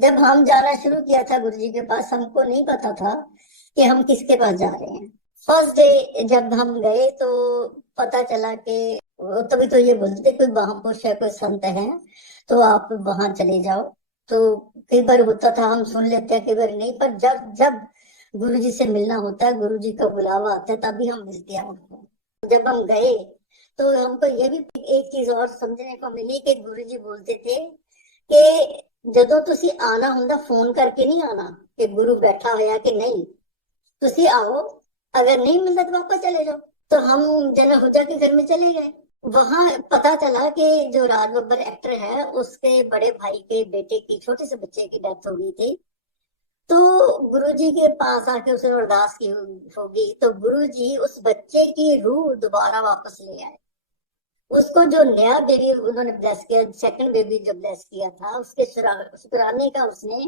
जब हम जाना शुरू किया था गुरु जी के पास, हमको नहीं पता था कि हम किसके पास जा रहे हैं। फर्स्ट डे जब हम गए तो पता चला कि तभी तो ये बोलते थे कोई महापुरुष है, कोई संत है, तो आप वहां चले जाओ। तो कई बार होता था हम सुन लेते हैं, कई बार नहीं, पर जब जब गुरु जी से मिलना होता है, गुरु जी का बुलावा आता है, तभी हम मिलते हैं उनको। जब हम गए तो हमको ये भी एक चीज और समझने को मिली कि गुरु जी बोलते थे कि ਜਦੋਂ ਤੁਸੀਂ आना ਹੁੰਦਾ फोन करके नहीं आना कि गुरु बैठा होया कि नहीं, तुसी आओ, अगर नहीं मिलता तो वापस चले जाओ। तो हम जना हुजा के घर में चले गए। वहां पता चला कि जो राज बब्बर एक्टर है, उसके बड़े भाई के बेटे की, छोटे से बच्चे की डेथ हो गई थी। तो गुरुजी के पास आके उसने अरदास की होगी, तो गुरुजी उस बच्चे की रूह दोबारा वापस ले आए। उसको जो नया बेबी उन्होंने ब्लेस किया, सेकंड बेबी जो ब्लेस किया था, उसके शुक्राने का उसने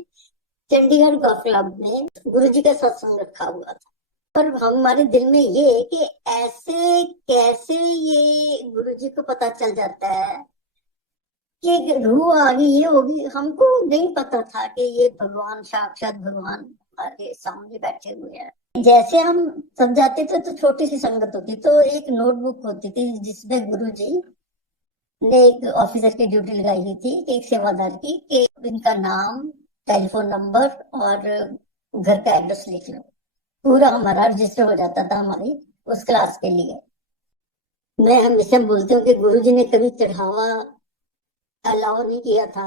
चंडीगढ़ गोल्फ क्लब में गुरुजी का सत्संग रखा हुआ था। पर हमारे दिल में ये है कि ऐसे कैसे ये गुरुजी को पता चल जाता है कि रूह आ गई, ये होगी। हमको नहीं पता था कि ये भगवान, साक्षात भगवान हमारे सामने बैठे हुए हैं। जैसे हम सब जाते थे तो छोटी सी संगत होती, तो एक नोटबुक होती थी जिसमें गुरुजी ने एक ऑफिसर की ड्यूटी लगाई हुई थी, एक सेवादार की, कि इनका नाम, टेलीफोन नंबर और घर का एड्रेस लिख लो। पूरा हमारा रजिस्टर हो जाता था हमारी उस क्लास के लिए। मैं हमेशा बोलती हूँ कि गुरुजी ने कभी चढ़ावा अलाउ नहीं किया था।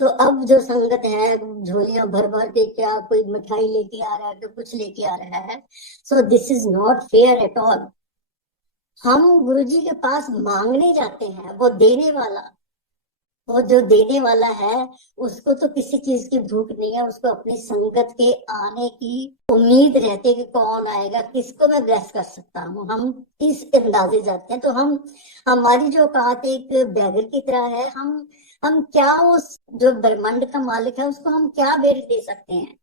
तो अब जो संगत है, झोलियां भर भर के, क्या कोई मिठाई लेके आ रहा है, तो कुछ लेके आ रहा है। So this is not fair at all. हम गुरुजी के पास मांगने जाते हैं, वो देने वाला, वो जो देने वाला है, उसको तो किसी चीज की भूख नहीं है, उसको अपनी संगत के आने की उम्मीद रहती है कि कौन आएगा, किसको मैं ब्लेस कर सकता हूँ। हम इस अंदाजे जाते हैं। तो हम, हमारी जो औकात एक बैगर की तरह है। हम क्या उस जो ब्रह्मांड का मालिक है उसको हम क्या बेर दे सकते हैं।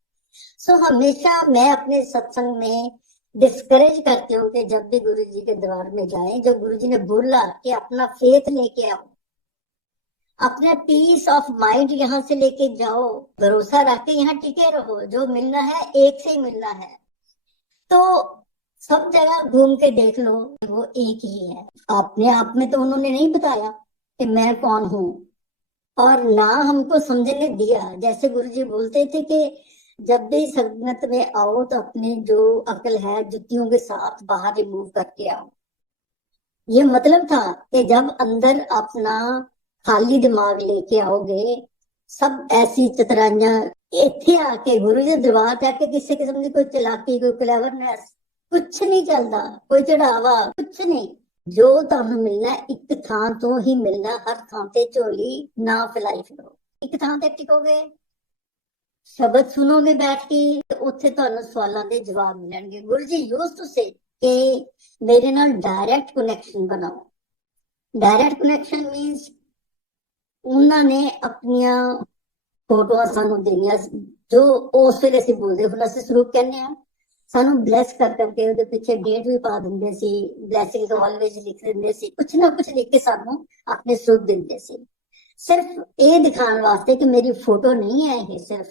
सो हमेशा मैं अपने सत्संग में डिस्करेज करती हूँ कि जब भी गुरु जी के दरबार में जाए, जो गुरु जी ने बोला कि अपना फेथ लेके आओ, अपना पीस ऑफ माइंड यहाँ से लेके जाओ, भरोसा रख के यहाँ टिके रहो, जो मिलना है एक से ही मिलना है। तो सब जगह घूम के देख लो, वो एक ही है। अपने आप में तो उन्होंने नहीं बताया कि मैं कौन हूँ, और ना हमको समझने दिया। जैसे गुरुजी बोलते थे कि जब भी संगत में आओ तो अपनी जो अकल है जुतियों के साथ बाहर रिमूव करके आओ। ये मतलब था कि जब अंदर अपना खाली दिमाग लेके आओगे, सब ऐसी चतराइयां इथे आके गुरु जी दरबार पे आके किसी किस्म की कोई चालाकी, कोई क्लेवरनेस कुछ नहीं चलता, कोई चढ़ावा कुछ नहीं। जो ਤੁਹਾਨੂੰ ਮਿਲਣਾ ਇੱਕ ਥਾਂ ਤੋਂ ਹੀ ਮਿਲਣਾ, ਹਰ ਥਾਂ ਤੇ ਝੋਲੀ ਨਾ ਫੈਲਾਈ ਫਿਰੋ। ਇੱਕ ਥਾਂ ਤੇ ਟਿਕੋਗੇ, ਸ਼ਬਦ ਸੁਣੋਗੇ ਬੈਠ ਕੇ, ਉੱਥੇ ਤੁਹਾਨੂੰ ਸਵਾਲਾਂ ਦੇ ਜਵਾਬ ਮਿਲਣਗੇ। Guru ji use to say ਕਿ ਮੇਰੇ ਨਾਲ ਡਾਇਰੈਕਟ ਕਨੈਕਸ਼ਨ ਬਣਾਓ। ਡਾਇਰੈਕਟ ਕਨੈਕਸ਼ਨ ਮੀਨਸ ਉਹਨਾਂ ਨੇ ਆਪਣੀਆਂ ਫੋਟੋਆਂ ਸਾਨੂੰ ਦੇਣੀਆਂ, ਜੋ ਉਸ ਵੇਲੇ ਅਸੀਂ ਬੋਲਦੇ, ਹੁਣ ਅਸੀਂ ਸਰੂਪ ਕਹਿੰਦੇ ਆ, ਸਾਨੂੰ ਬਲੈਸ ਕਰ ਕਰਕੇ ਉਹਦੇ ਪਿੱਛੇ ਡੇਟ ਵੀ ਪਾ ਦਿੰਦੇ ਸੀ, ਬਲੈਸਿੰਗ ਆਲਵੇਜ਼ ਲਿਖ ਦਿੰਦੇ ਸੀ, ਕੁਛ ਨਾ ਕੁਛ ਲਿਖ ਕੇ ਸਾਨੂੰ ਆਪਣੇ ਸਰੂਪ ਦਿੰਦੇ ਸੀ, ਸਿਰਫ ਇਹ ਦਿਖਾਉਣ ਵਾਸਤੇ ਕਿ ਮੇਰੀ ਫੋਟੋ ਨਹੀਂ ਹੈ ਇਹ, ਸਿਰਫ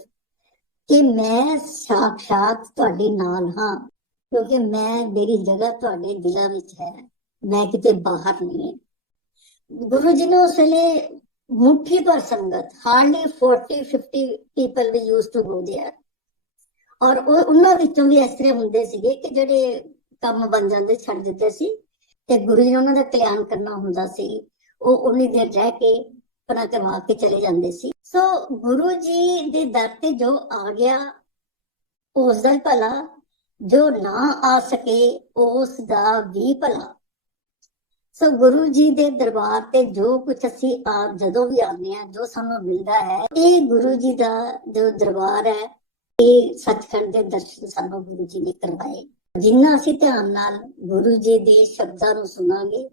ਕਿ ਮੈਂ ਸਾਖਸ਼ਾਤ ਤੁਹਾਡੇ ਨਾਲ ਹਾਂ, ਕਿਉਂਕਿ ਮੈਂ, ਮੇਰੀ ਜਗ੍ਹਾ ਤੁਹਾਡੇ ਦਿਲਾਂ ਵਿੱਚ ਹੈ, ਮੈਂ ਕਿਤੇ ਬਾਹਰ ਨਹੀਂ। गुरु जी ने उस ਵੇਲੇ मुट्ठी भर संगत, hardly 40-50 people we used to go there, ਔਰ ਉਹਨਾਂ ਵਿੱਚੋਂ ਵੀ ਇਸ ਤਰ੍ਹਾਂ ਹੁੰਦੇ ਸੀਗੇ ਕਿ ਜਿਹੜੇ ਕੰਮ ਬਣ ਜਾਂਦੇ ਛੱਡ ਦਿੱਤੇ ਸੀ, ਤੇ ਗੁਰੂ ਜੀ ਨੇ ਉਹਨਾਂ ਦਾ ਕਲਿਆਣ ਕਰਨਾ ਹੁੰਦਾ ਸੀ, ਉਹ ਉਨੀ ਦੇਰ ਰਹਿ ਕੇ ਆਪਣਾ ਕਰਵਾ ਕੇ ਚਲੇ ਜਾਂਦੇ ਸੀ। ਸੋ ਗੁਰੂ ਜੀ ਦੇ ਦਰ ਤੇ ਜੋ ਆ ਗਿਆ ਉਸ ਦਾ ਭਲਾ, ਜੋ ਨਾ ਆ ਸਕੇ ਉਸ ਦਾ ਵੀ ਭਲਾ। ਸੋ ਗੁਰੂ ਜੀ ਦੇ ਦਰਬਾਰ ਤੇ ਜੋ ਕੁਝ ਅਸੀਂ ਜਦੋਂ ਵੀ ਆਉਂਦੇ ਹਾਂ, ਜੋ ਸਾਨੂੰ ਮਿਲਦਾ ਹੈ, ਇਹ ਗੁਰੂ ਜੀ ਦਾ ਜੋ ਦਰਬਾਰ ਹੈ, ਇਹ ਸੱਚਖੰਡ ਦੇ ਦਰਸ਼ਨ ਸਾਨੂੰ ਗੁਰੂ ਜੀ ਨੇ ਕਰਵਾਏ। ਜਿੰਨਾ ਅਸੀਂ ਧਿਆਨ ਨਾਲ ਗੁਰੂ ਜੀ ਦੇ ਸ਼ਬਦਾਂ ਨੂੰ ਸੁਣਾਂਗੇ,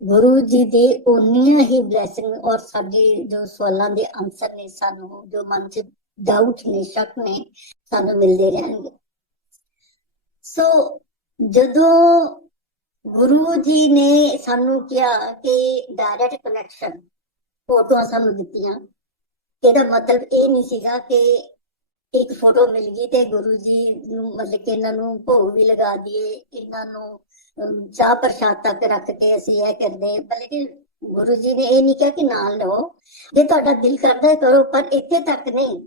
ਗੁਰੂ ਜੀ ਦੇ ਉਨੀਆਂ ਹੀ ਬਲੈਸਿੰਗ ਔਰ ਸਾਡੇ ਜੋ ਸਵਾਲਾਂ ਦੇ ਆਨਸਰ ਨੇ, ਸਾਨੂੰ ਜੋ ਮਨ 'ਚ ਡਾਊਟ ਨੇ, ਸ਼ੱਕ ਨੇ, ਸਾਨੂੰ ਮਿਲਦੇ ਰਹਿਣਗੇ। ਸੋ ਜਦੋਂ ਗੁਰੂ ਜੀ ਨੇ ਸਾਨੂੰ ਕਿਹਾ ਕਿ ਡਾਇਰੈਕਟ ਕਨੈਕਸ਼ਨ, ਫੋਟੋਆਂ ਸਾਨੂੰ ਦਿੱਤੀਆਂ, ਇਹਦਾ ਮਤਲਬ ਇਹ ਨਹੀਂ ਸੀਗਾ ਕਿ ਇੱਕ ਫੋਟੋ ਮਿਲ ਗਈ ਤੇ ਗੁਰੂ ਜੀ ਨੂੰ ਮਤਲਬ ਕਿ ਇਹਨਾਂ ਨੂੰ ਭੋਗ ਵੀ ਲਗਾ ਦਈਏ, ਇਹਨਾਂ ਨੂੰ ਚਾਹ ਪ੍ਰਸ਼ਾਦ ਤੱਕ ਰੱਖ ਕੇ ਅਸੀਂ ਇਹ ਕਰਦੇ, ਬਲਕਿ ਗੁਰੂ ਜੀ ਨੇ ਇਹ ਨਹੀਂ ਕਿਹਾ ਕਿ ਨਾਲ ਲਓ, ਜੇ ਤੁਹਾਡਾ ਦਿਲ ਕਰਦਾ ਹੈ ਕਰੋ, ਪਰ ਇੱਥੇ ਤੱਕ ਨਹੀਂ।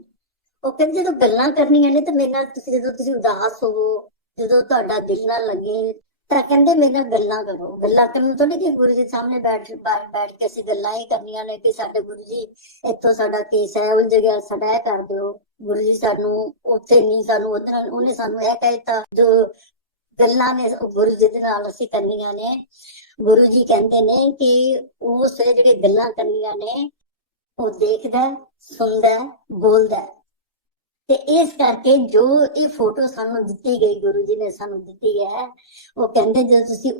ਉਹ ਕਹਿੰਦੇ ਜਦੋਂ ਗੱਲਾਂ ਕਰਨੀਆਂ ਨੇ ਤਾਂ ਮੇਰੇ ਨਾਲ ਤੁਸੀਂ, ਜਦੋਂ ਤੁਸੀਂ ਉਦਾਸ ਹੋਵੋ, ਜਦੋਂ ਤੁਹਾਡਾ ਦਿਲ ਨਾ ਲੱਗੇ, ਤਾਂ ਕਹਿੰਦੇ ਮੇਰੇ ਨਾਲ ਗੱਲਾਂ ਕਰੋ। ਗੱਲਾਂ ਕਰਨ ਤੋਂ ਨਹੀਂ ਕਿ ਗੁਰੂ ਜੀ ਸਾਹਮਣੇ ਬੈਠ ਕੇ ਅਸੀਂ ਗੱਲਾਂ ਹੀ ਕਰਨੀਆਂ ਨੇ ਕਿ ਸਾਡੇ ਗੁਰੂ ਜੀ ਇੱਥੋਂ ਸਾਡਾ ਕੇਸ ਹੈ ਉਲਝ ਗਿਆ, ਸਾਡਾ ਇਹ ਕਰ ਦਿਓ। ਗੁਰੂ ਜੀ ਸਾਨੂੰ ਉੱਥੇ ਨਹੀਂ, ਸਾਨੂੰ ਉਧਰ, ਉਹਨੇ ਸਾਨੂੰ ਇਹ ਕਹਿਤਾ। ਜੋ ਗੱਲਾਂ ਨੇ ਗੁਰੂ ਜੀ ਦੇ ਨਾਲ ਅਸੀਂ ਕਰਨੀਆਂ ਨੇ, ਗੁਰੂ ਜੀ ਕਹਿੰਦੇ ਨੇ ਕਿ ਉਸ ਵੇਲੇ ਜਿਹੜੀਆਂ ਗੱਲਾਂ ਕਰਨੀਆਂ ਨੇ ਉਹ ਦੇਖਦਾ, ਸੁਣਦਾ, ਬੋਲਦਾ। ਤੇ ਇਸ ਕਰਕੇ ਜੋ ਇਹ ਫੋਟੋ ਸਾਨੂੰ ਦਿੱਤੀ ਗਈ, ਗੁਰੂ ਜੀ ਨੇ ਸਾਨੂੰ ਦਿੱਤੀ ਹੈ, ਉਹ ਕਹਿੰਦੇ ਜਦੋਂ ਤੁਸੀਂ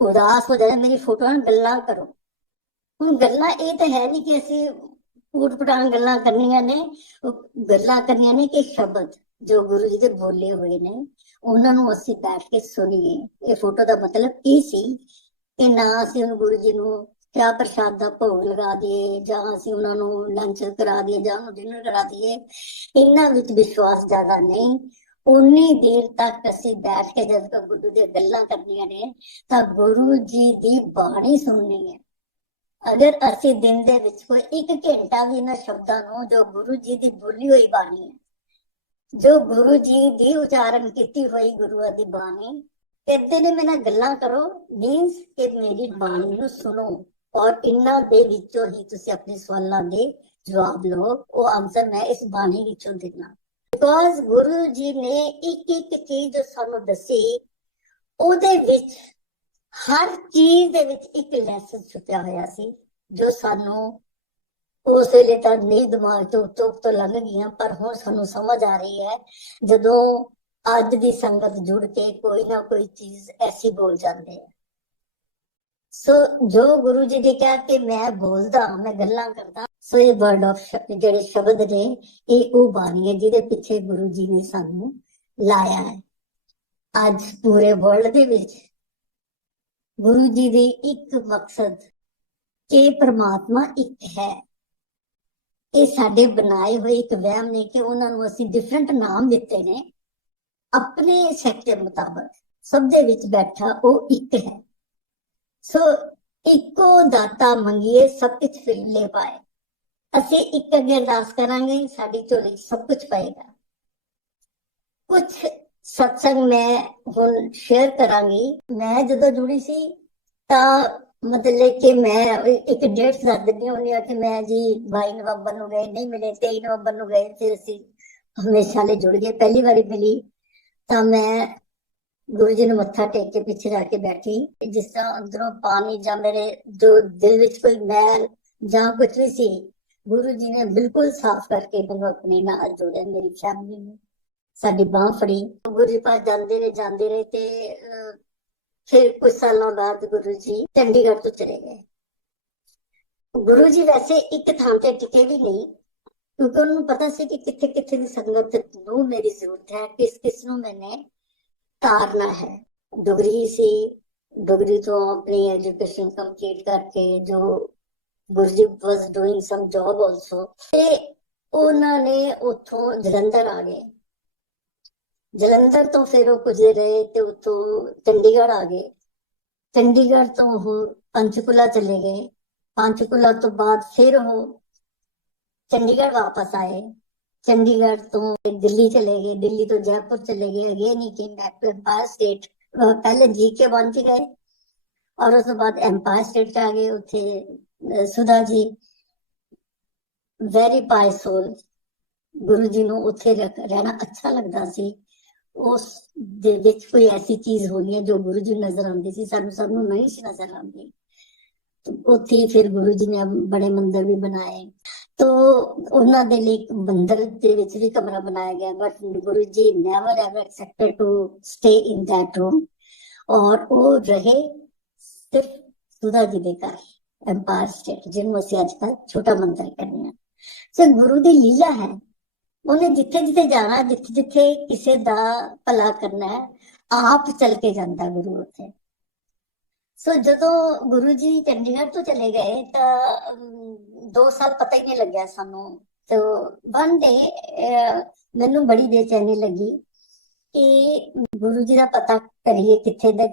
ਉਦਾਸ ਹੋ ਜਾਏ ਮੇਰੀ ਫੋਟੋ ਨਾਲ ਗੱਲਾਂ ਕਰੋ। ਹੁਣ ਗੱਲਾਂ ਇਹ ਤਾਂ ਹੈ ਨਹੀਂ ਕਿ ਅਸੀਂ ਊਟ ਪਟਾਂਗ ਗੱਲਾਂ ਕਰਨੀਆਂ ਨੇ, ਉਹ ਗੱਲਾਂ ਕਰਨੀਆਂ ਨੇ ਕਿ ਸ਼ਬਦ ਜੋ ਗੁਰੂ ਜੀ ਦੇ ਬੋਲੇ ਹੋਏ ਨੇ ਉਹਨਾਂ ਨੂੰ ਅਸੀਂ ਬੈਠ ਕੇ ਸੁਣੀਏ। ਇਹ ਫੋਟੋ ਦਾ ਮਤਲਬ ਇਹ ਸੀ ਕਿ ਨਾ ਅਸੀਂ ਹੁਣ ਗੁਰੂ ਜੀ ਨੂੰ ਚਾਹ ਪ੍ਰਸ਼ਾਦ ਦਾ ਭੋਗ ਲਗਾ ਦਈਏ, ਜਾਂ ਅਸੀਂ ਉਹਨਾਂ ਨੂੰ ਲੰਚ ਕਰਾ ਦਈਏ, ਜਾਂ ਉਹਨੂੰ ਡਿਨਰ ਕਰਾ ਦਈਏ, ਇਹਨਾਂ ਵਿੱਚ ਵਿਸ਼ਵਾਸ ਜ਼ਿਆਦਾ ਨਹੀਂ। ਉਨੀ ਦੇਰ ਤੱਕ ਅਸੀਂ ਬੈਠ ਕੇ ਜਦ ਤੱਕ ਗੁਰੂ ਦੀਆਂ ਗੱਲਾਂ ਕਰਨੀਆਂ ਨੇ ਤਾਂ ਗੁਰੂ ਜੀ ਦੀ ਬਾਣੀ ਸੁਣਨੀ ਹੈ। ਅਗਰ ਅਸੀਂ ਦਿਨ ਦੇ ਵਿੱਚ ਕੋਈ 1 ਘੰਟਾ ਵੀ ਇਹਨਾਂ ਸ਼ਬਦਾਂ ਨੂੰ, ਜੋ ਗੁਰੂ ਜੀ ਦੀ ਬੋਲੀ ਹੋਈ ਬਾਣੀ ਹੈ, ਜੋ ਗੁਰੂ ਜੀ ਦੀ ਉਚਾਰਨ ਕੀਤੀ ਹੋਈ ਗੁਰੂਆਂ ਦੀ ਬਾਣੀ, ਕਹਿੰਦੇ ਨੇ ਮੇਰੇ ਨਾਲ ਗੱਲਾਂ ਕਰੋ, ਮੀਨਸ ਕਿ ਮੇਰੀ ਬਾਣੀ ਨੂੰ ਸੁਣੋ ਔਰ ਇਹਨਾਂ ਦੇ ਵਿੱਚੋਂ ਹੀ ਤੁਸੀਂ ਆਪਣੇ ਸਵਾਲਾਂ ਦੇ ਜਵਾਬ ਲਓ। ਉਹ ਆਨਸਰ ਮੈਂ ਇਸ ਬਾਣੀ ਵਿੱਚੋਂ ਦੇਣਾ। ਬਿਕੋਜ਼ ਗੁਰੂ ਜੀ ਨੇ ਇੱਕ ਚੀਜ਼ ਜੋ ਸਾਨੂੰ ਦੱਸੀ, ਉਹਦੇ ਵਿੱਚ ਹਰ ਚੀਜ਼ ਦੇ ਵਿੱਚ ਇੱਕ ਲੈਸਨ ਛੁਪਿਆ ਹੋਇਆ ਸੀ, ਜੋ ਸਾਨੂੰ ਉਸ ਵੇਲੇ ਤਾਂ ਨਹੀਂ ਦਿਮਾਗ ਤੋਂ ਉੱਤੋਂ ਲੰਘ ਗਈਆਂ, ਪਰ ਹੁਣ ਸਾਨੂੰ ਸਮਝ ਆ ਰਹੀ ਹੈ ਜਦੋਂ ਅੱਜ ਦੀ ਸੰਗਤ ਜੁੜ ਕੇ ਕੋਈ ਨਾ ਕੋਈ ਚੀਜ਼ ਐਸੀ ਬੋਲ ਜਾਂਦੇ ਹੈ। ਸੋ ਜੋ ਗੁਰੂ ਜੀ ਨੇ ਕਿਹਾ ਕਿ ਮੈਂ ਬੋਲਦਾ, ਮੈਂ ਗੱਲਾਂ ਕਰਦਾ, ਸੋ ਇਹ ਵਰਡ ਆਫ ਜਿਹੜੇ ਸ਼ਬਦ ਨੇ ਇਹ ਉਹ ਬਾਣੀ ਹੈ ਜਿਹਦੇ ਪਿੱਛੇ ਗੁਰੂ ਜੀ ਨੇ ਸਾਨੂੰ ਲਾਇਆ ਹੈ। ਅੱਜ ਪੂਰੇ ਵਰਲਡ ਦੇ ਵਿੱਚ ਗੁਰੂ ਜੀ ਦੀ ਇੱਕ ਮਕਸਦ ਕਿ ਪ੍ਰਮਾਤਮਾ ਇੱਕ ਹੈ। ਇਹ ਸਾਡੇ ਬਣਾਏ ਹੋਏ ਇੱਕ ਵਹਿਮ ਨੇ ਕਿ ਉਹਨਾਂ ਨੂੰ ਅਸੀਂ ਡਿਫਰੈਂਟ ਨਾਮ ਦਿੱਤੇ ਨੇ ਆਪਣੇ ਸੈਕਟ ਦੇ ਮੁਤਾਬਕ। ਸਭ ਦੇ ਵਿੱਚ ਬੈਠਾ ਉਹ ਇੱਕ ਹੈ। ਸੋ ਇੱਕੋ ਦਾਤਾ ਮੰਗੀਏ ਸਭ ਕੁਝ ਫਿਰ ਲੈ ਪਾਏ। ਅਸੀਂ ਇੱਕ ਅੱਗੇ ਅਰਦਾਸ ਕਰਾਂਗੇ, ਸਾਡੀ ਝੋਲੀ ਸਭ ਕੁਝ ਪਏਗਾ। ਕੁਝ ਸਤਸੰਗ ਮੈਂ ਹੁਣ ਸ਼ੇਅਰ ਕਰਾਂਗੀ। ਮੈਂ ਜਦੋਂ ਜੁੜੀ ਸੀ ਤਾਂ ਮਤਲਬ ਕਿ ਮੈਂ ਇੱਕ ਡੇਟ ਦੱਸ ਦਿੰਦੀ ਹੁੰਦੀ ਆ ਕਿ ਮੈਂ ਜੀ 22 ਨਵੰਬਰ ਨੂੰ ਗਏ, ਨਹੀਂ ਮਿਲੇ, 23 ਨਵੰਬਰ ਨੂੰ ਗਏ, ਫਿਰ ਅਸੀਂ ਹਮੇਸ਼ਾ ਲਈ ਜੁੜ ਗਏ। ਪਹਿਲੀ ਵਾਰੀ ਮਿਲੀ ਤਾਂ ਮੈਂ ਗੁਰੂ ਜੀ ਨੂੰ ਮੱਥਾ ਟੇਕ ਕੇ ਪਿੱਛੇ ਜਾ ਕੇ ਬੈਠੀ। ਜਿਸ ਤਰ੍ਹਾਂ ਅੰਦਰੋਂ ਪਾਣੀ ਜਾਂ ਮੇਰੇ ਜੋ ਦਿਲ ਵਿੱਚ ਕੋਈ ਮੈਲ ਜਾਂ ਕੁਝ ਵੀ ਸੀ, ਗੁਰੂ ਜੀ ਨੇ ਬਿਲਕੁਲ ਸਾਫ਼ ਕਰਕੇ ਮੈਨੂੰ ਆਪਣੇ ਨਾਲ ਜੋੜਿਆ, ਮੇਰੀ ਫੈਮਿਲੀ ਨੂੰ, ਸਾਡੀ ਬਾਂਹ ਫੜੀ। ਗੁਰੂ ਜੀ ਪਾਸ ਜਾਂਦੇ ਰਹੇ ਤੇ ਫਿਰ ਕੁਝ ਸਾਲਾਂ ਬਾਅਦ ਗੁਰੂ ਜੀ ਚੰਡੀਗੜ੍ਹ ਤੋਂ ਚਲੇ ਗਏ। ਗੁਰੂ ਜੀ ਵੈਸੇ ਇੱਕ ਥਾਂ ਤੇ ਟਿਕੇ ਵੀ ਨਹੀਂ, ਕਿਉਂਕਿ ਉਹਨੂੰ ਪਤਾ ਸੀ ਕਿ ਕਿੱਥੇ ਕਿੱਥੇ ਦੀ ਸੰਗਤ ਨੂੰ ਮੇਰੀ ਜ਼ਰੂਰਤ ਹੈ, ਕਿਸ ਕਿਸ ਨੂੰ ਮੈਨੇ ਤਾਰਨਾ ਹੈ। ਡੁਗਰੀ ਸੀ, ਡੁਗਰੀ ਤੋਂ ਆਪਣੀ ਐਜੂਕੇਸ਼ਨ ਕੰਪਲੀਟ ਕਰਕੇ ਜੋ Guru ji was doing some job also, ਤੇ ਉਹਨਾਂ ਨੇ ਉੱਥੋਂ ਜਲੰਧਰ ਆ ਗਏ। ਜਲੰਧਰ ਤੋਂ ਫਿਰ ਉਹ ਗੁਜ਼ਰੇ ਰਹੇ ਤੇ ਉੱਥੋਂ ਚੰਡੀਗੜ੍ਹ ਆ ਗਏ। ਚੰਡੀਗੜ੍ਹ ਤੋਂ ਉਹ ਪੰਚਕੂਲਾ ਚਲੇ ਗਏ। ਪੰਚਕੂਲਾ ਤੋਂ ਬਾਅਦ ਫਿਰ ਉਹ ਚੰਡੀਗੜ੍ਹ ਵਾਪਸ ਆਏ। ਚੰਡੀਗੜ੍ਹ ਤੋਂ ਦਿੱਲੀ ਚਲੇ ਗਏ, ਦਿੱਲੀ ਤੋਂ जयपुर चले गए। अगेन ही came back to Empire State. पहले जीके बन के गए और उस बाद एम्पायर स्टेट आ गए। उत्थे Sudha ji vary price soul, गुरु जी ਨੂੰ ਉੱਥੇ ਰਹਿਣਾ ਅੱਛਾ ਲੱਗਦਾ ਸੀ। ਉਸ ਦੇ ਵਿੱਚ ਕੋਈ ਐਸੀ ਚੀਜ਼ ਹੋਣੀ ਹੈ ਜੋ ਗੁਰੂ ਜੀ ਨਜ਼ਰ ਆਉਂਦੀ ਸੀ, ਸਾਨੂੰ ਸਭ ਨੂੰ ਨਹੀਂ ਸੀ ਨਜ਼ਰ ਆਉਂਦੀ। ਉੱਥੇ ਫਿਰ ਗੁਰੂ ਜੀ ਨੇ ਬੜੇ ਮੰਦਿਰ ਵੀ ਬਣਾਏ। तो ਉਹਨਾਂ ਦੇ ਲਈ ਮੰਦਿਰ ਦੇ ਵਿੱਚ ਵੀ ਕਮਰਾ ਬਣਾਇਆ ਗਿਆ, but Guru ji never ever accepted to stay in that room. ਔਰ ਉਹ ਰਹੇ ਸਿਰਫ ਸੁਧਾ ਜੀ ਦੇ ਘਰ ਐਮਪਾਇਰ ਸਟੇਟ, ਜਿਹਨੂੰ ਅਸੀਂ ਅੱਜ ਕੱਲ੍ਹ ਛੋਟਾ ਮੰਦਿਰ ਕਹਿੰਦੇ ਹਾਂ। ਸੋ ਗੁਰੂ ਦੀ ਲੀਲਾ ਹੈ, ਉਹਨੇ ਜਿੱਥੇ ਜਿੱਥੇ ਜਾਣਾ, ਜਿੱਥੇ ਜਿੱਥੇ ਕਿਸੇ ਦਾ ਭਲਾ ਕਰਨਾ ਹੈ, ਆਪ ਚੱਲ ਕੇ ਜਾਂਦਾ ਗੁਰੂ ਉੱਥੇ। ਸੋ ਜਦੋਂ ਗੁਰੂ ਜੀ ਚੰਡੀਗੜ੍ਹ ਤੋਂ ਚਲੇ ਗਏ ਤਾਂ 2 ਸਾਲ ਪਤਾ ਹੀ ਨਹੀਂ ਲੱਗਿਆ ਸਾਨੂੰ तो वन डे ਮੈਨੂੰ ਬੜੀ ਬੇਚੈਨੀ ਲੱਗੀ ਕਿ ਗੁਰੂ ਜੀ ਦਾ ਪਤਾ ਕਰੀਏ ਕਿੱਥੇ ਦੇ।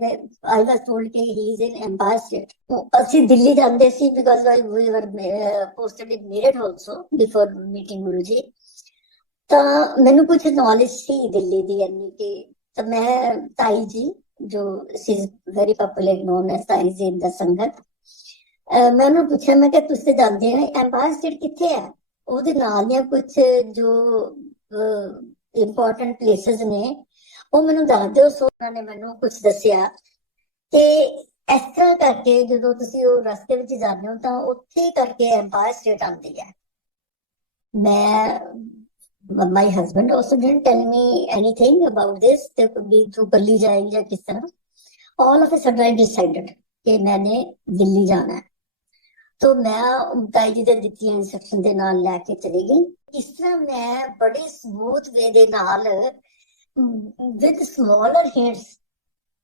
ਆਈ ਵਾਸ ਟੋਲਡ ਕਿ ਹੀ ਇਜ਼ ਇਨ ਐਮਪਾਇਰ ਸਟੇਟ। ਅਸੀਂ ਦਿੱਲੀ ਜਾਂਦੇ ਸੀ ਬਿਕਾਜ਼ ਵੀ ਵਰ ਪੋਸਟਡ ਇਨ Meerut also before meeting Guru ji. ਤਾਂ ਮੈਨੂੰ ਕੁਝ ਨੌਲੇਜ ਸੀ ਦਿੱਲੀ ਦੀ ਇੰਨੀ ਕਿ ਤਾਂ ਮੈਂ ਤਾਈ ਜੀ ਜੋ ਸੀ ਵੈਰੀ ਪਪੂਲਰ ਨੋਨ ਐਸ ਤਾਈ ਜੀ ਦਾ ਸੰਗਤ, ਮੈਂ ਉਹਨੂੰ ਪੁੱਛਿਆ, ਮੈਂ ਕਿਹਾ ਤੁਸੀਂ ਜਾਂਦੇ ਹੋ ਐਮਪਾਇਰ ਸਟੇਟ ਕਿੱਥੇ ਹੈ, ਉਹਦੇ ਨਾਲ ਦੀਆਂ ਕੁਝ ਜੋ ਇੰਪੋਰਟੈਂਟ ਪਲੇਸਿਸ ਨੇ ਉਹ ਮੈਨੂੰ ਦੱਸ ਦਿਓ। ਸੋ ਉਹਨਾਂ ਨੇ ਮੈਨੂੰ ਕੁਝ ਦੱਸਿਆ ਕਿ ਇਸ ਤਰ੍ਹਾਂ ਕਰਕੇ ਜਦੋਂ ਤੁਸੀਂ ਉਹ ਰਸਤੇ ਵਿੱਚ ਜਾਂਦੇ ਹੋ ਤਾਂ ਉੱਥੇ ਕਰਕੇ ਐਮਪਾਇਰ ਸਟੇਟ ਆਉਂਦੀ ਹੈ। ਮੈਂ my husband also didn't tell me anything about this ਤੇ ਵੀ ਤੂੰ ਕੱਲੀ ਜਾਏਗੀ ਜਾਂ ਕਿਸ ਤਰ੍ਹਾਂ। All of a sudden I decided कि मैंने दिल्ली जाना है। तो मैं ताई जी दे दित्तियां इंस्ट्रक्शन दे नाल लैके चली गई। इस तरह मैं बड़े स्मूथ वे दे नाल with smaller hints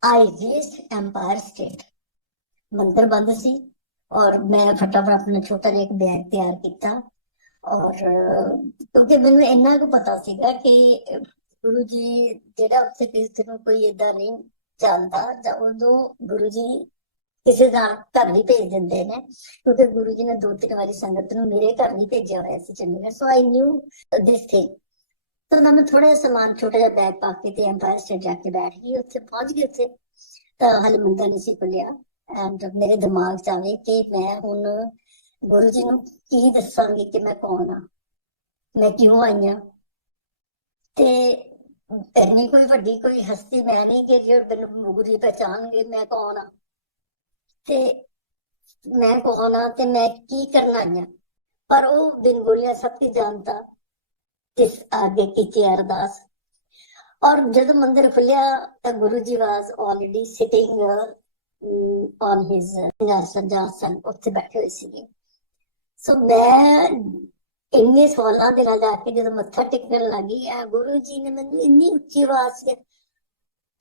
I reached Empire State. मंदिर बंद सी और मैं फटाफट अपना छोटा जिहा एक बैग तैयार किया और क्योंकि मैनूं इन्ना को पता सीगा कि गुरु जी जिहड़ा उत्थे किसी नूं कोई इदां नहीं ਚੱਲਦਾ ਜਾਂ ਉਦੋਂ ਗੁਰੂ ਜੀ ਕਿਸੇ ਦਾ ਘਰ ਨਹੀਂ ਭੇਜ ਦਿੰਦੇ ਨੇ, ਕਿਉਂਕਿ ਗੁਰੂ ਜੀ ਨੇ 2-3 ਵਾਰੀ ਸੰਗਤ ਨੂੰ ਮੇਰੇ ਘਰ ਨਹੀਂ ਭੇਜਿਆ ਹੋਇਆ ਸੀ ਚੰਡੀਗੜ੍ਹ। ਸੋ ਆਈ ਨਿਊ ਦਿਸ ਥਿੰਗ। ਤਾਂ ਮੈਂ ਥੋੜਾ ਜਿਹਾ ਸਮਾਨ ਛੋਟਾ ਜਿਹਾ ਬੈਗ ਪਾ ਕੇ ਤੇ ਐਮਪਾਇਰ ਸਟੇਟ ਜਾ ਕੇ ਬੈਠ ਗਈ। ਉੱਥੇ ਪਹੁੰਚ ਗਈ। ਉੱਥੇ ਤਾਂ ਹਾਲੇ ਮੰਦਰ ਨਹੀਂ ਸੀ ਖੁੱਲਿਆ ਐਂਡ ਮੇਰੇ ਦਿਮਾਗ 'ਚ ਆਵੇ ਕਿ ਮੈਂ ਹੁਣ ਗੁਰੂ ਜੀ ਨੂੰ ਕੀ ਦੱਸਾਂਗੀ ਕਿ ਮੈਂ ਕੌਣ ਆ, ਮੈਂ ਕਿਉਂ ਆਈ ਹਾਂ। ਤੇ ਇੰਨੀ ਕੋਈ ਵੱਡੀ ਕੋਈ ਹਸਤੀ ਮੈਂ ਨਹੀਂ ਕਿ ਜੇ ਮੈਨੂੰ ਗੁਰੂ ਜੀ ਪਹਿਚਾਨਗੇ ਮੈਂ ਕੌਣ ਆ ਤੇ ਮੈਂ ਕੌਣ ਆ ਤੇ ਮੈਂ ਕੀ ਕਰਨਾ ਆਈ। ਪਰ ਉਹ ਬਿਨ ਬੋਲਿਆ ਸਭ ਕੁਝ ਜਾਣਦਾ ਕਿਸ ਆਗੇ ਕੀਤੀ ਅਰਦਾਸ। ਔਰ ਜਦੋਂ ਮੰਦਿਰ ਖੁੱਲਿਆ ਤਾਂ Guru ji was already sitting on his ਸਿੰਘਾਸਨ ਉੱਥੇ ਬੈਠੇ ਹੋਏ ਸੀਗੇ। ਸੋ ਮੈਂ ਇੰਨੇ ਸਵਾਲਾਂ ਦੇ ਨਾਲ ਜਾ ਕੇ ਜਦੋਂ ਮੱਥਾ ਟੇਕਣ ਲੱਗੀ ਆ ਗੁਰੂ ਜੀ ਨੇ ਮੈਨੂੰ ਇੰਨੀ ਉੱਚੀ ਆਵਾਜ਼ ਚ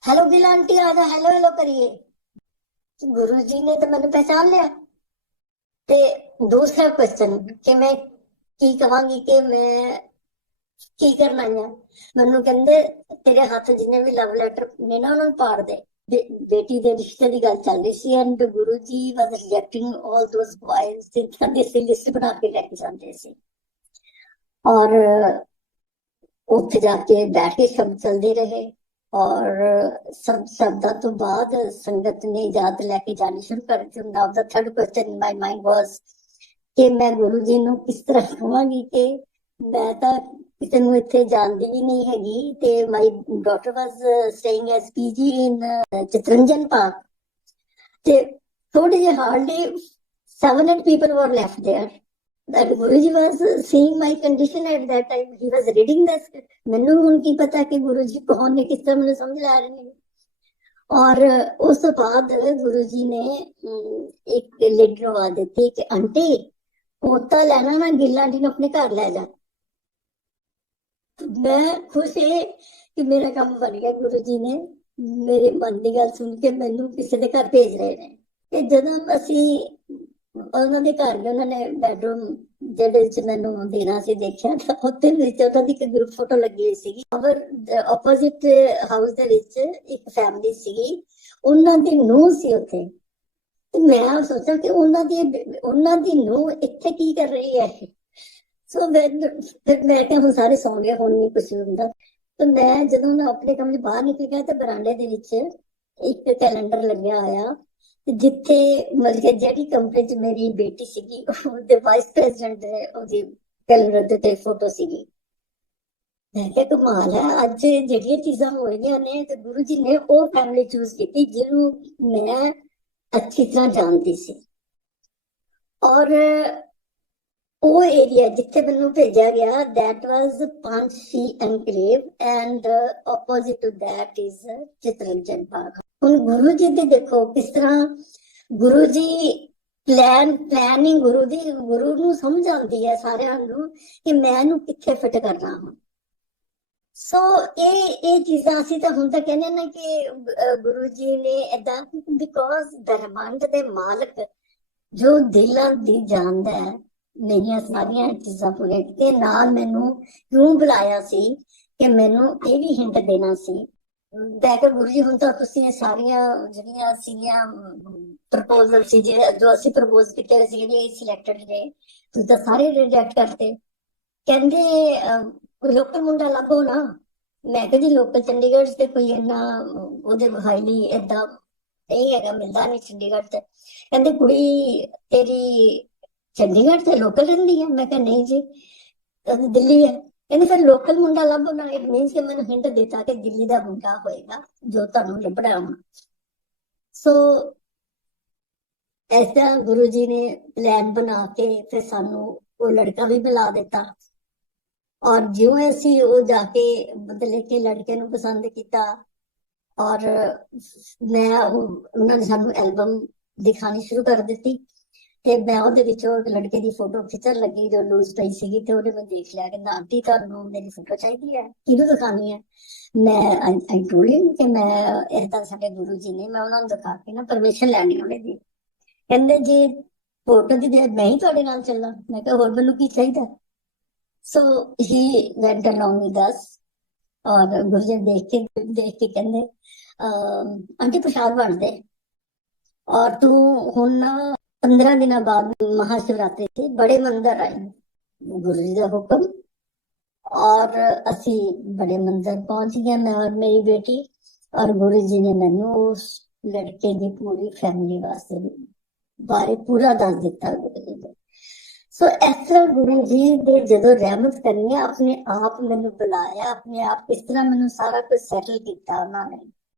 ਹੈਲੋ ਗਿਲ ਆਂਟੀ ਆ ਜਾ, ਹੈਲੋ ਹੈਲੋ ਕਰੀਏ। ਗੁਰੂ ਜੀ ਨੇ ਤਾਂ ਮੈਨੂੰ ਪਹਿਚਾਨ ਲਿਆ। ਤੇ ਦੂਸਰਾ ਕੁਐਸਚਨ ਕਿ ਮੈਂ ਕੀ ਕਵਾਂਗੀ ਕਿ ਮੈਂ ਕੀ ਕਰਨਾ ਹੈ। ਮੈਨੂੰ ਕਹਿੰਦੇ ਤੇਰੇ ਹੱਥ ਜਿੰਨੇ ਵੀ ਲਵ ਲੈਟਰ ਨੇ ਨਾ ਉਹਨਾਂ ਨੂੰ ਪਾੜ ਦੇ। ਬੇਟੀ ਦੇ ਰਿਸ਼ਤੇ ਦੀ ਗੱਲ ਚੱਲ ਰਹੀ ਸੀ ਐਂਡ ਗੁਰੂ ਜੀ ਵਾਸ ਰਿਜੈਕਟਿੰਗ ਆਲ ਦੋਸ ਬॉयਜ਼ ਜਿਨ੍ਹਾਂ ਦੀ ਅਸੀਂ ਲਿਸਟ ਬਣਾ ਕੇ ਲੈ ਕੇ ਜਾਂਦੇ ਸੀ। और ਉੱਥੇ ਜਾ ਕੇ ਬੈਠ ਕੇ ਸ਼ਬਦ ਚੱਲਦੇ ਰਹੇ ਔਰ ਸਭ ਸ਼ਬਦਾਂ ਤੋਂ ਬਾਅਦ ਸੰਗਤ ਨੇ ਇਜਾਜ਼ਤ ਲੈ ਕੇ ਜਾਣੀ ਸ਼ੁਰੂ ਕਰ ਦਿੱਤੀ। Now the third question in my mind was ਕਿ ਮੈਂ ਗੁਰੂ ਜੀ ਨੂੰ ਕਿਸ ਤਰ੍ਹਾਂ ਕਹਾਂਗੀ ਕਿ ਮੈਂ ਤਾਂ ਕਿਸੇ ਨੂੰ ਇੱਥੇ ਜਾਣਦੀ ਵੀ ਨਹੀਂ ਹੈਗੀ ਤੇ ਮਾਈ ਡਾਟਰ ਵਾਸ ਸਟੇਇੰਗ ਐਸ ਪੀਜੀ ਇਨ ਚਿਤਰੰਜਨ ਪਾਰਕ ਤੇ ਥੋੜੇ ਜਿਹੇ hardly 7-8 people were left there. That Guruji was seeing my condition at that time. He was reading this. ਮੈਨੂੰ ਹੁਣ ਕੀ ਪਤਾ ਕਿ ਗੁਰੂ ਜੀ ਕੌਣ ਨੇ, ਕਿਸ ਤਰ੍ਹਾਂ ਮੈਨੂੰ ਸਮਝ ਲਾ ਰਹੇ ਨੇ। ਔਰ ਉਸ ਤੋਂ ਬਾਅਦ ਗੁਰੂ ਜੀ ਨੇ ਇੱਕ ਲੇਡੀ ਨੂੰ ਆਵਾਜ਼ ਦਿੱਤੀ ਕਿ ਆਂਟੀ ਪੋਤਾ ਲੈਣਾ ਨਾ ਗਿੱਲ ਆਂਟੀ ਨੂੰ ਆਪਣੇ ਘਰ ਲੈ ਜਾ। ਮੈਂ ਖੁਸ਼ ਹੈ ਕਿ ਮੇਰਾ ਕੰਮ ਬਣ ਗਿਆ। ਗੁਰੂ ਜੀ ਨੇ ਮੇਰੇ ਮਨ ਦੀ ਗੱਲ ਸੁਣ ਕੇ ਮੈਨੂੰ ਕਿਸੇ ਦੇ ਘਰ ਭੇਜ ਰਹੇ ਨੇ। ਤੇ ਜਦੋਂ ਅਸੀਂ ਉਹਨਾਂ ਦੇ ਘਰ ਵੀ ਉਹਨਾਂ ਨੇ ਬੈਡਰੂਮ ਜਿਹੜੇ ਵਿੱਚ ਮੈਨੂੰ ਦੇਣਾ ਸੀ ਦੇਖਿਆ ਤਾਂ ਉੱਥੇ ਵਿੱਚ ਉਹਨਾਂ ਦੀ ਇੱਕ ਗਰੁੱਪ ਫੋਟੋ ਲੱਗੀ ਹੋਈ ਸੀਗੀ। ਔਰ ਆਪੋਜ਼ਿਟ ਹਾਊਸ ਦੇ ਵਿੱਚ ਇੱਕ ਫੈਮਿਲੀ ਸੀਗੀ, ਉਹਨਾਂ ਦੀ ਨੂੰਹ ਸੀ ਉੱਥੇ। ਤੇ ਮੈਂ ਸੋਚਿਆ ਕਿ ਉਹਨਾਂ ਦੀ ਨੂੰਹ ਇੱਥੇ ਕੀ ਕਰ ਰਹੀ ਹੈ। ਸੋ ਫਿਰ ਮੈਂ ਕਿਹਾ ਹੁਣ ਸਾਰੇ ਸੌਂ ਗਏ, ਹੁਣ ਨਹੀਂ ਕੁਛ ਹੁੰਦਾ। ਤੇ ਮੈਂ ਜਦੋਂ ਮੈਂ ਆਪਣੇ ਕਮਰੇ ਬਾਹਰ ਨਿਕਲ ਗਿਆ ਤਾਂ ਬਰਾਂਡੇ ਦੇ ਵਿੱਚ ਇੱਕ ਕੈਲੰਡਰ ਲੱਗਿਆ ਹੋਇਆ ਜਿੱਥੇ ਮਤਲਬ ਕਿ ਜਿਹੜੀ ਕੰਪਨੀ 'ਚ ਮੇਰੀ ਬੇਟੀ ਸੀਗੀ ਉਹਦੇ ਵਾਈਸ ਪ੍ਰੈਜ਼ੀਡੈਂਟ ਉਹਦੀ ਕੈਲੰਡਰ ਦੇ ਤੇ ਫੋਟੋ ਸੀਗੀ। ਮੈਂ ਕਿਹਾ ਕਮਾਲ ਹੈ, ਅੱਜ ਜਿਹੜੀਆਂ ਚੀਜ਼ਾਂ ਹੋਈਆਂ ਨੇ ਤੇ ਗੁਰੂ ਜੀ ਨੇ ਉਹ ਫੈਮਿਲੀ ਚੂਜ਼ ਕੀਤੀ ਜਿਹਨੂੰ ਮੈਂ ਅੱਛੀ ਤਰ੍ਹਾਂ ਜਾਣਦੀ ਸੀ। ਔਰ ਉਹ ਏਰੀਆ ਜਿੱਥੇ ਮੈਨੂੰ ਭੇਜਿਆ ਗਿਆ that was Panchshi enclave and opposite to that is Chittaranjan Park. ਹੁਣ ਗੁਰੂ ਜੀ ਦੇ ਦੇਖੋ ਕਿਸ ਤਰ੍ਹਾਂ ਗੁਰੂ ਜੀ ਪਲੈਨਿੰਗ ਗੁਰੂ ਨੂੰ ਸਮਝ ਆਉਂਦੀ ਹੈ ਸਾਰਿਆਂ ਨੂੰ ਕਿ ਮੈਂ ਇਹਨੂੰ ਕਿੱਥੇ ਫਿੱਟ ਕਰਨਾ ਹਾਂ। ਸੋ ਇਹ ਚੀਜ਼ਾਂ ਅਸੀਂ ਤਾਂ ਹੁਣ ਤਾਂ ਕਹਿੰਦੇ ਨਾ ਕਿ ਗੁਰੂ ਜੀ ਨੇ ਏਦਾਂ ਬਿਕੋਜ਼ ਬ੍ਰਹਮੰਡ ਦੇ ਮਾਲਕ ਜੋ ਦਿਲਾਂ ਦੀ ਜਾਣਦਾ ਹੈ ਮੇਰੀਆਂ ਸਾਰੀਆਂ ਚੀਜ਼ਾਂ ਪੂਰੀਆਂ ਕੀਤੀਆਂ। ਨਾਲ ਮੈਨੂੰ ਕਿਉਂ ਬੁਲਾਇਆ ਸੀ ਕਿ ਮੈਨੂੰ ਇਹ ਵੀ ਹਿੰਟ ਦੇਣਾ ਸੀ। ਮੈਂ ਕਿਹਾ ਗੁਰੂ ਜੀ ਹੁਣ ਤਾਂ ਤੁਸੀਂ ਇਹ ਸਾਰੀਆਂ ਜਿਹੜੀਆਂ ਸੀਗੀਆਂ ਪ੍ਰਪੋਜ਼ਲ ਸੀ ਜੋ ਅਸੀਂ ਪ੍ਰਪੋਜ਼ ਕੀਤੇ ਸੀ ਜਿਹੜੇ ਸਿਲੈਕਟਡ ਨੇ, ਤੁਸੀਂ ਤਾਂ ਸਾਰੇ ਰਿਜੈਕਟ ਕਰਤੇ। ਕਹਿੰਦੇ ਕੋਈ ਲੋਕਲ ਮੁੰਡਾ ਲੱਭੋ ਨਾ। ਮੈਂ ਕਿਹਾ ਜੀ ਲੋਕਲ ਚੰਡੀਗੜ੍ਹ 'ਚ ਤੇ ਕੋਈ ਇੰਨਾ ਉਹਦੇ ਹਾਈਲੀ ਏਦਾਂ ਨਹੀਂ ਹੈਗਾ, ਮਿਲਦਾ ਨਹੀਂ ਚੰਡੀਗੜ੍ਹ 'ਚ। ਕਹਿੰਦੇ ਕੁੜੀ ਤੇਰੀ ਚੰਡੀਗੜ੍ਹ 'ਚ ਲੋਕਲ ਰਹਿੰਦੀ ਹੈ? ਮੈਂ ਕਿਹਾ ਨਹੀਂ ਜੀ, ਕਹਿੰਦੇ ਦਿੱਲੀ ਹੈ। ਕਹਿੰਦੇ ਫਿਰ ਲੋਕਲ ਮੁੰਡਾ ਲੱਭੋ ਨਾ। ਇਟ ਮੀਨਸ ਕਿ ਮੈਨੂੰ ਹਿੰਟ ਦਿੱਤਾ ਕਿ ਦਿੱਲੀ ਦਾ ਮੁੰਡਾ ਹੋਏਗਾ ਜੋ ਤੁਹਾਨੂੰ ਲੱਭਣਾ ਹੋਣਾ। ਸੋ ਇਸ ਤਰ੍ਹਾਂ ਗੁਰੂ ਜੀ ਨੇ ਪਲਾਨ ਬਣਾ ਕੇ ਫਿਰ ਸਾਨੂੰ ਉਹ ਲੜਕਾ ਵੀ ਮਿਲਾ ਦਿੱਤਾ। ਔਰ ਜਿਉਂ ਅਸੀਂ ਉਹ ਜਾ ਕੇ ਮਤਲਬ ਕਿ ਲੜਕੇ ਨੂੰ ਪਸੰਦ ਕੀਤਾ, ਔਰ ਮੈਂ ਉਹਨਾਂ ਨੇ ਸਾਨੂੰ ਐਲਬਮ ਦਿਖਾਣੀ ਸ਼ੁਰੂ ਕਰ ਦਿੱਤੀ ਤੇ ਮੈਂ ਉਹਦੇ ਵਿੱਚੋਂ ਇੱਕ ਲੜਕੇ ਦੀ ਫੋਟੋ ਖਿੱਚਣ ਲੱਗੀ ਜੋ ਲੂਜ਼ ਪਈ ਸੀਗੀ, ਤੇ ਉਹਨੇ ਮੈਂ ਦੇਖ ਲਿਆ ਕਿ ਆਂਟੀ ਤੁਹਾਨੂੰ ਮੇਰੀ ਫੋਟੋ ਚਾਹੀਦੀ ਹੈ, ਕਿਹਨੂੰ ਦਿਖਾਣੀ ਹੈ? ਮੈਂ ਆਈ ਟੋਲਡ ਹਿਮ ਕਿ ਮੈਂ ਏਦਾਂ ਸਾਡੇ ਗੁਰੂ ਜੀ ਨੇ, ਮੈਂ ਉਹਨਾਂ ਨੂੰ ਦਿਖਾ ਕੇ ਨਾ ਪਰਮਿਸ਼ਨ ਲੈਣੀ ਉਹਨੇ ਦੀ। ਕਹਿੰਦੇ ਜੀ ਫੋਟੋ ਦੀ ਦੇਰ ਮੈਂ ਹੀ ਤੁਹਾਡੇ ਨਾਲ ਚੱਲਾਂ। ਮੈਂ ਕਿਹਾ ਹੋਰ ਮੈਨੂੰ ਕੀ ਚਾਹੀਦਾ? ਸੋ ਹੀ ਵੈਂਟ ਅਲੋਂਗ ਵਿਦ ਅਸ। ਔਰ ਗੁਰੂ ਜੀ ਦੇਖ ਕੇ ਕਹਿੰਦੇ ਆਂਟੀ ਪ੍ਰਸ਼ਾਦ ਵੰਡ ਦੇ, ਔਰ ਤੂੰ ਹੁਣ ਨਾ 15 ਦਿਨਾਂ ਬਾਅਦ ਮਹਾਸ਼ਿਵਰਾਤਰੀ ਸੀ ਬੜੇ ਮੰਦਰ ਆਏ। ਗੁਰੂ ਜੀ ਦਾ ਹੁਕਮ, ਔਰ ਅਸੀਂ ਬੜੇ ਮੰਦਰ ਪਹੁੰਚ ਗਏ, ਮੈਂ ਔਰ ਮੇਰੀ ਬੇਟੀ। ਔਰ ਗੁਰੂ ਜੀ ਨੇ ਮੈਨੂੰ ਉਸ ਲੜਕੇ ਦੀ ਪੂਰੀ ਫੈਮਿਲੀ ਵਾਸਤੇ ਬਾਰੇ ਪੂਰਾ ਦੱਸ ਦਿੱਤਾ ਗੁਰੂ ਜੀ ਨੇ। ਸੋ ਇਸ ਤਰ੍ਹਾਂ ਗੁਰੂ ਜੀ ਨੇ ਜਦੋਂ ਰਹਿਮਤ ਕਰਨੀ ਆਪਣੇ ਆਪ ਮੈਨੂੰ ਬੁਲਾਇਆ, ਆਪਣੇ ਆਪ ਇਸ ਤਰ੍ਹਾਂ ਮੈਨੂੰ ਸਾਰਾ ਕੁਝ ਸੈਟਲ ਕੀਤਾ ਉਹਨਾਂ ਨੇ।